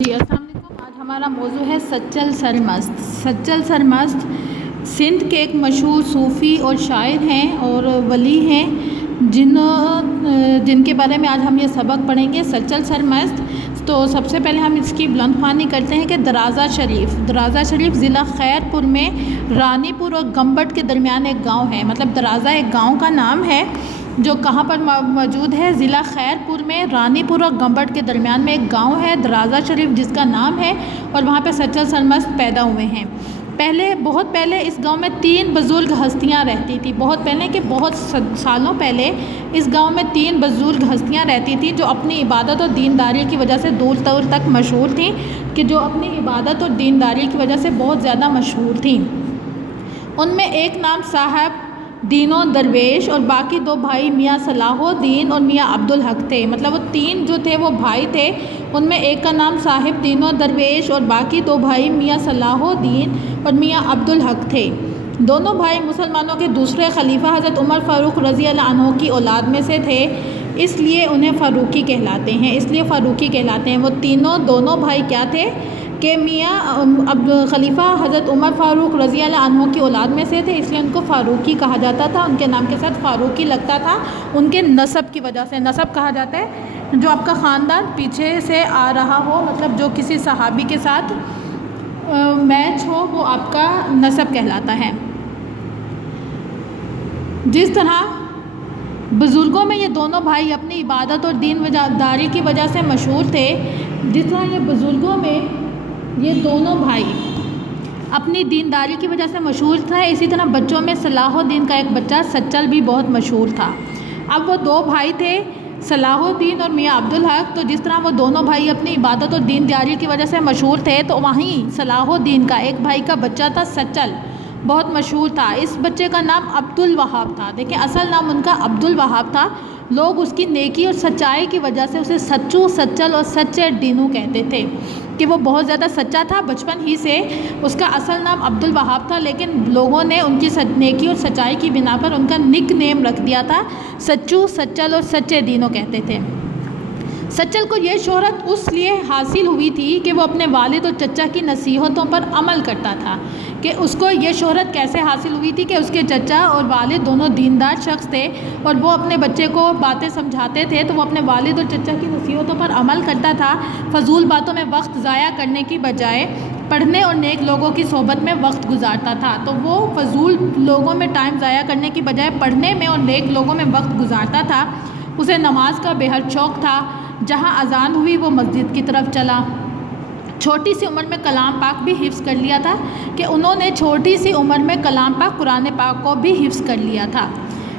جی السلام علیکم۔ آج ہمارا موضوع ہے سچل سرمست۔ سچل سرمست سندھ کے ایک مشہور صوفی اور شاعر ہیں اور ولی ہیں جن کے بارے میں آج ہم یہ سبق پڑھیں گے۔ سچل سرمست تو سب سے پہلے ہم اس کی بلند خوانی کرتے ہیں کہ درازہ شریف ضلع خیر پور میں رانی پور اور گمبٹ کے درمیان ایک گاؤں ہے۔ مطلب درازہ ایک گاؤں کا نام ہے جو کہاں پر موجود ہے، ضلع خیر پور میں رانی پور اور گمبٹ کے درمیان میں ایک گاؤں ہے درازہ شریف جس کا نام ہے، اور وہاں پہ سچل سرمست پیدا ہوئے ہیں۔ بہت پہلے اس گاؤں میں 3 بزرگ ہستیاں رہتی تھی۔ بہت سالوں پہلے اس گاؤں میں 3 بزرگ ہستیاں رہتی تھیں جو اپنی عبادت اور دینداری کی وجہ سے دور دور تک مشہور تھیں، بہت زیادہ مشہور تھیں۔ ان میں ایک نام صاحب دینو درویش اور باقی 2 بھائی میاں صلاح الدین اور میاں عبدالحق تھے۔ مطلب وہ 3 جو تھے وہ بھائی تھے، ان میں ایک کا نام صاحب دینو درویش اور باقی 2 بھائی میاں صلاح الدین اور میاں عبدالحق تھے۔ دونوں بھائی مسلمانوں کے دوسرے خلیفہ حضرت عمر فاروق رضی اللہ عنہ کی اولاد میں سے تھے، اس لیے انہیں فاروقی کہلاتے ہیں۔ وہ دونوں بھائی کیا تھے کہ میاں خلیفہ حضرت عمر فاروق رضی اللہ عنہ کی اولاد میں سے تھے، اس لیے ان کو فاروقی کہا جاتا تھا۔ ان کے نام کے ساتھ فاروقی لگتا تھا ان کے نسب کی وجہ سے۔ نسب کہا جاتا ہے جو آپ کا خاندان پیچھے سے آ رہا ہو، مطلب جو کسی صحابی کے ساتھ میچ ہو، وہ آپ کا نسب کہلاتا ہے۔ جس طرح بزرگوں میں یہ دونوں بھائی اپنی عبادت اور دینداری کی وجہ سے مشہور تھے، جس طرح یہ بزرگوں میں یہ دونوں بھائی اپنی دینداری کی وجہ سے مشہور تھا، اسی طرح بچوں میں صلاح الدین کا ایک بچہ سچل بھی بہت مشہور تھا۔ اب وہ 2 بھائی تھے صلاح الدین اور میاں عبدالحق، تو جس طرح وہ دونوں بھائی اپنی عبادت اور دینداری کی وجہ سے مشہور تھے، تو وہیں صلاح الدین کا ایک بھائی کا بچہ تھا سچل، بہت مشہور تھا۔ اس بچے کا نام عبدالوہاب تھا۔ دیکھیں اصل نام ان کا عبدالوہاب تھا، لوگ اس کی نیکی اور سچائی کی وجہ سے اسے سچو، سچل اور سچے دینو کہتے تھے کہ وہ بہت زیادہ سچا تھا۔ بچپن ہی سے اس کا اصل نام عبدالوہاب تھا، لیکن لوگوں نے ان کی نیکی اور سچائی کی بنا پر ان کا نک نیم رکھ دیا تھا، سچو، سچل اور سچے دینو کہتے تھے۔ سچل کو یہ شہرت اس لیے حاصل ہوئی تھی کہ وہ اپنے والد اور چچا کی نصیحتوں پر عمل کرتا تھا۔ کہ اس کو یہ شہرت کیسے حاصل ہوئی تھی کہ اس کے چچا اور والد دونوں دیندار شخص تھے، اور وہ اپنے بچے کو باتیں سمجھاتے تھے تو وہ اپنے والد اور چچا کی نصیحتوں پر عمل کرتا تھا۔ فضول باتوں میں وقت ضائع کرنے کی بجائے پڑھنے اور نیک لوگوں کی صحبت میں وقت گزارتا تھا۔ تو وہ فضول لوگوں میں ٹائم ضائع کرنے کی بجائے پڑھنے میں اور نیک لوگوں میں وقت گزارتا تھا۔ اسے نماز کا بے حد شوق تھا۔ جہاں اذان ہوئی وہ مسجد کی طرف چلا۔ چھوٹی سی عمر میں کلام پاک بھی حفظ کر لیا تھا، کہ انہوں نے چھوٹی سی عمر میں کلام پاک، قرآن پاک کو بھی حفظ کر لیا تھا۔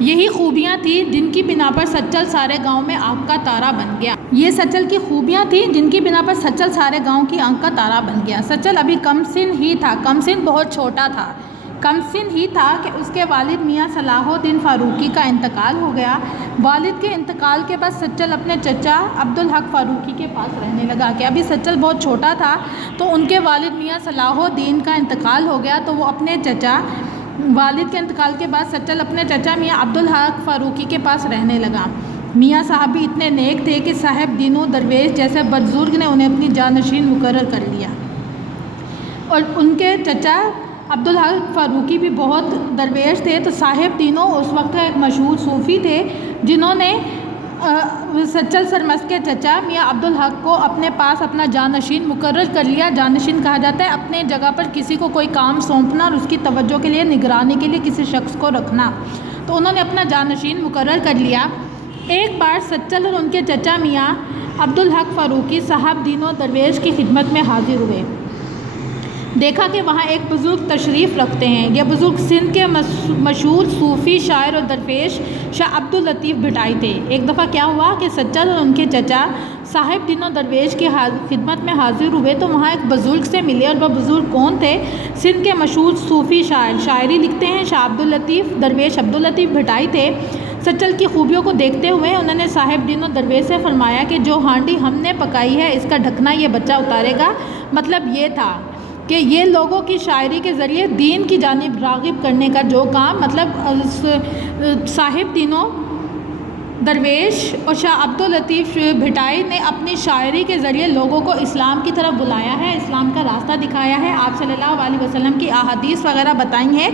یہی خوبیاں تھیں جن کی بنا پر سچل سارے گاؤں میں آنکھ کا تارا بن گیا۔ یہ سچل کی خوبیاں تھیں جن کی بنا پر سچل سارے گاؤں کی آنکھ کا تارا بن گیا۔ سچل ابھی کم سن ہی تھا، بہت چھوٹا تھا، کہ اس کے والد میاں صلاح الدین فاروقی کا انتقال ہو گیا۔ والد کے انتقال کے بعد سچل اپنے چچا عبدالحق فاروقی کے پاس رہنے لگا۔ کہ ابھی سچل بہت چھوٹا تھا تو ان کے والد میاں صلاح الدین کا انتقال ہو گیا، تو وہ اپنے والد کے انتقال کے بعد سچل اپنے چچا میاں عبدالحق فاروقی کے پاس رہنے لگا۔ میاں صاحب بھی اتنے نیک تھے کہ صاحب دینو درویش جیسے بزرگ نے انہیں اپنی جانشین مقرر کر لیا، اور ان کے چچا عبدالحق فاروقی بھی بہت درویش تھے۔ تو صاحب دینو اس وقت ایک مشہور صوفی تھے جنہوں نے سچل سرمست کے چچا میاں عبدالحق کو اپنے پاس اپنا جانشین مقرر کر لیا۔ جانشین کہا جاتا ہے اپنے جگہ پر کسی کو کوئی کام سونپنا اور اس کی توجہ کے لیے، نگرانی کے لیے کسی شخص کو رکھنا۔ تو انہوں نے اپنا جانشین مقرر کر لیا۔ ایک بار سچل اور ان کے چچا میاں عبدالحق فاروقی صاحب دینو درویش کی خدمت میں حاضر ہوئے۔ دیکھا کہ وہاں ایک بزرگ تشریف رکھتے ہیں۔ یہ بزرگ سندھ کے مشہور صوفی، شاعر اور درویش شاہ عبداللطیف بھٹائی تھے۔ ایک دفعہ کیا ہوا کہ سچل اور ان کے چچا صاحب دینو درویش کی خدمت میں حاضر ہوئے، تو وہاں ایک بزرگ سے ملے، اور وہ بزرگ کون تھے؟ سندھ کے مشہور صوفی شاعر، شاعری لکھتے ہیں، شاہ عبداللطیف درویش عبداللطیف بھٹائی تھے۔ سچل کی خوبیوں کو دیکھتے ہوئے انہوں نے صاحب دینو درویش سے فرمایا کہ جو ہانڈی ہم نے پکائی ہے اس کا ڈھکنا یہ بچہ اتارے گا۔ مطلب یہ تھا کہ یہ لوگوں کی شاعری کے ذریعے دین کی جانب راغب کرنے کا جو کام، مطلب صاحب دینو درویش اور شاہ عبداللطیف بھٹائی نے اپنی شاعری کے ذریعے لوگوں کو اسلام کی طرف بلایا ہے، اسلام کا راستہ دکھایا ہے، آپ صلی اللہ علیہ وسلم کی احادیث وغیرہ بتائی ہیں۔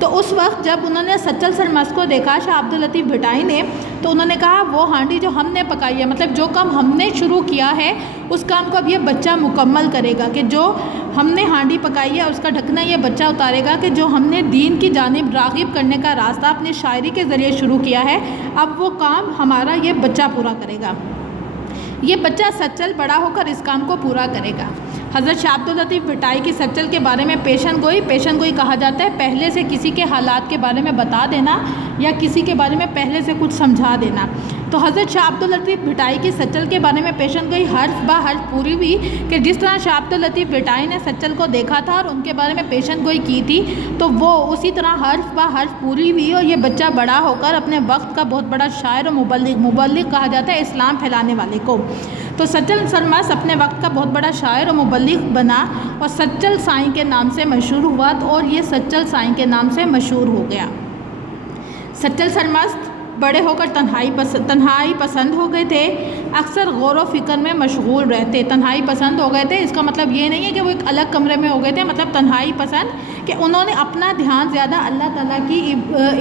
تو اس وقت جب انہوں نے سچل سرمست کو دیکھا شاہ عبداللطیف بھٹائی نے، تو انہوں نے کہا وہ ہانڈی جو ہم نے پکائی ہے، مطلب جو کام ہم نے شروع کیا ہے اس کام کو اب یہ بچہ مکمل کرے گا، کہ جو ہم نے ہانڈی پکائی ہے اس کا ڈھکنا یہ بچہ اتارے گا، کہ جو ہم نے دین کی جانب راغب کرنے کا راستہ اپنی شاعری کے ذریعے شروع کیا ہے اب وہ کام ہمارا یہ بچہ پورا کرے گا، یہ بچہ سچل بڑا ہو کر اس کام کو پورا کرے گا۔ حضرت شاہ عبداللطیف بھٹائی کی سچل کے بارے میں پیشن گوئی کہا جاتا ہے پہلے سے کسی کے حالات کے بارے میں بتا دینا یا کسی کے بارے میں پہلے سے کچھ سمجھا دینا۔ تو حضرت شاہ عبداللطیف بھٹائی کی سچل کے بارے میں پیشن گوئی حرف بہ حرف پوری ہوئی، کہ جس طرح شاہ عبداللطیف بھٹائی نے سچل کو دیکھا تھا اور ان کے بارے میں پیشن گوئی کی تھی، تو وہ اسی طرح حرف بہ حرف پوری ہوئی، اور یہ بچہ بڑا ہو کر اپنے وقت کا بہت بڑا شاعر و مبلغ کہا جاتا ہے اسلام پھیلانے والے کو۔ تو سچل سرمست اپنے وقت کا بہت بڑا شاعر و مبلغ بنا اور سچل سائیں کے نام سے مشہور ہوا، اور یہ سچل سائیں کے نام سے مشہور ہو گیا۔ سچل سرمست بڑے ہو کر تنہائی پسند ہو گئے تھے، اکثر غور و فکر میں مشغول رہتے، تنہائی پسند ہو گئے تھے، اس کا مطلب یہ نہیں ہے کہ وہ ایک الگ کمرے میں ہو گئے تھے، مطلب تنہائی پسند کہ انہوں نے اپنا دھیان زیادہ اللہ تعالیٰ کی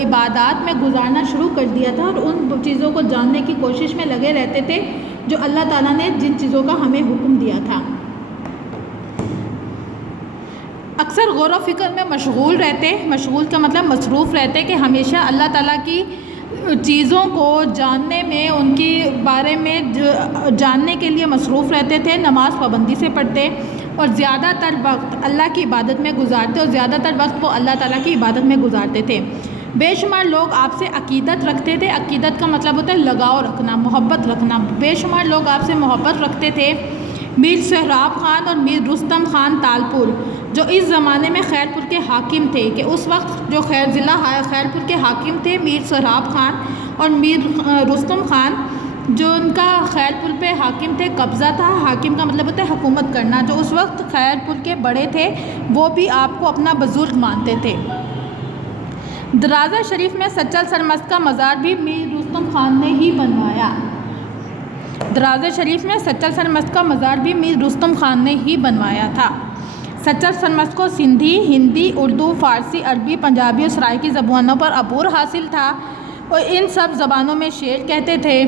عبادات میں گزارنا شروع کر دیا تھا، اور ان چیزوں کو جاننے کی کوشش میں لگے رہتے تھے جو اللہ تعالیٰ نے جن چیزوں کا ہمیں حکم دیا تھا۔ اکثر غور و فکر میں مشغول کا مطلب مصروف رہتے، کہ ہمیشہ اللہ تعالیٰ کی چیزوں کو جاننے میں، ان کے بارے میں جاننے کے لیے مصروف رہتے تھے، نماز پابندی سے پڑھتے اور زیادہ تر وقت اللہ کی عبادت میں گزارتے، اور زیادہ تر وقت وہ اللہ تعالیٰ کی عبادت میں گزارتے تھے۔ بے شمار لوگ آپ سے عقیدت رکھتے تھے، عقیدت کا مطلب ہوتا ہے لگاؤ رکھنا، محبت رکھنا، بے شمار لوگ آپ سے محبت رکھتے تھے۔ میر سہراب خان اور میر رستم خان تالپور جو اس زمانے میں خیرپور کے حاکم تھے، کہ اس وقت جو ضلع خیرپور کے حاکم تھے میر سہراب خان اور میر رستم خان، جو ان کا خیرپور پہ حاکم تھے، قبضہ تھا، حاکم کا مطلب ہوتا ہے حکومت کرنا، جو اس وقت خیرپور کے بڑے تھے وہ بھی آپ کو اپنا بزرگ مانتے تھے۔ درازہ شریف میں سچل سرمست کا مزار بھی میر رستم خان نے ہی بنوایا۔ درازہ شریف میں سچل سرمست کا مزار بھی میر رستم خان نے ہی بنوایا تھا۔ سچل سرمست کو سندھی، ہندی، اردو، فارسی، عربی، پنجابی اور سرائیکی زبانوں پر عبور حاصل تھا، اور ان سب زبانوں میں شعر کہتے تھے۔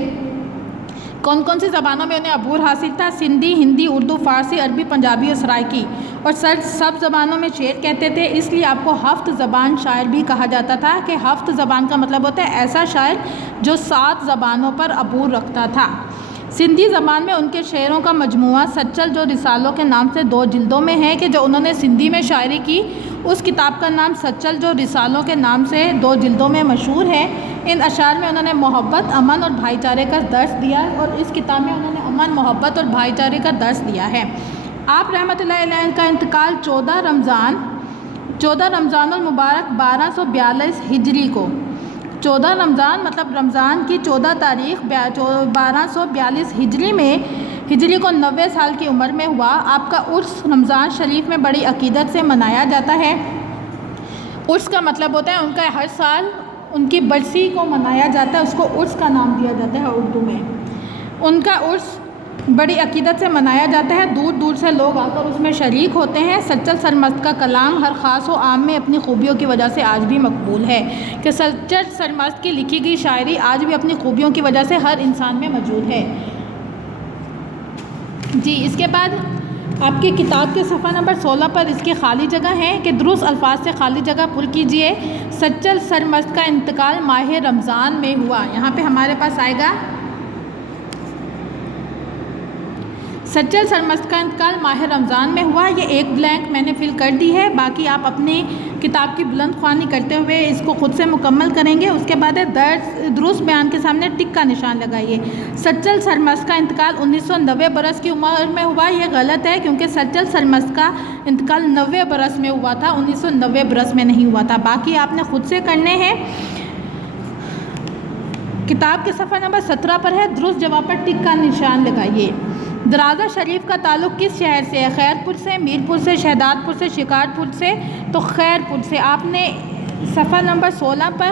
کون کون سی زبانوں میں انہیں عبور حاصل تھا؟ سندھی، ہندی، اردو، فارسی، عربی، پنجابی اور سرائیکی، اور سب زبانوں میں شعر کہتے تھے، اس لیے آپ کو ہفت زبان شاعر بھی کہا جاتا تھا، کہ ہفت زبان کا مطلب ہوتا ہے ایسا شاعر جو 7 زبانوں پر عبور رکھتا تھا۔ سندھی زبان میں ان کے شعروں کا مجموعہ سچل جو رسالوں کے نام سے 2 جلدوں میں ہے، کہ جو انہوں نے سندھی میں شاعری کی اس کتاب کا نام سچل جو رسالوں کے نام سے 2 جلدوں میں مشہور ہے۔ ان اشعار میں انہوں نے محبت، امن اور بھائی چارے کا درس دیا، اور اس کتاب میں انہوں نے امن، محبت اور بھائی چارے کا درس دیا ہے۔ آپ رحمۃ اللہ علیہ کا انتقال 14 رمضان المبارک 1242 ہجری کو، 14 رمضان مطلب رمضان کی 14 تاریخ 1242 ہجری کو 90 سال کی عمر میں ہوا۔ آپ کا عرس رمضان شریف میں بڑی عقیدت سے منایا جاتا ہے۔ عرس کا مطلب ہوتا ہے ان کا ہر سال ان کی برسی کو منایا جاتا ہے، اس کو عرس کا نام دیا جاتا ہے اردو میں۔ ان کا عرس بڑی عقیدت سے منایا جاتا ہے، دور دور سے لوگ آ کر اس میں شریک ہوتے ہیں۔ سچل سرمست کا کلام ہر خاص و عام میں اپنی خوبیوں کی وجہ سے آج بھی مقبول ہے، کہ سچل سرمست کی لکھی گئی شاعری آج بھی اپنی خوبیوں کی وجہ سے ہر انسان میں موجود ہے۔ جی، اس کے بعد آپ کی کتاب کے صفحہ نمبر 16 پر اس کی خالی جگہ ہے، کہ درست الفاظ سے خالی جگہ پر کیجئے۔ سچل سرمست کا انتقال ماہ رمضان میں ہوا۔ یہاں پہ ہمارے پاس آئے گا سچل سرمست کا انتقال ماہ رمضان میں ہوا۔ یہ ایک بلینک میں نے فل کر دی ہے، باقی آپ اپنی کتاب کی بلند خوانی کرتے ہوئے اس کو خود سے مکمل کریں گے۔ اس کے بعد درست بیان کے سامنے ٹک کا نشان لگائیے۔ سچل سرمست کا انتقال 1990 برس کی عمر میں ہوا۔ یہ غلط ہے، کیونکہ سچل سرمست کا انتقال 90 برس میں ہوا تھا، 1990 برس میں نہیں ہوا تھا۔ باقی آپ نے خود سے کرنے ہیں۔ کتاب کے صفحہ نمبر 17 پر ہے، درست جواب پر ٹک کا نشان لگائیے۔ درازہ شریف کا تعلق کس شہر سے ہے؟ خیرپور سے، میرپور سے، شہدادپور سے، شکارپور سے؟ تو خیرپور سے۔ آپ نے صفحہ نمبر 16 پر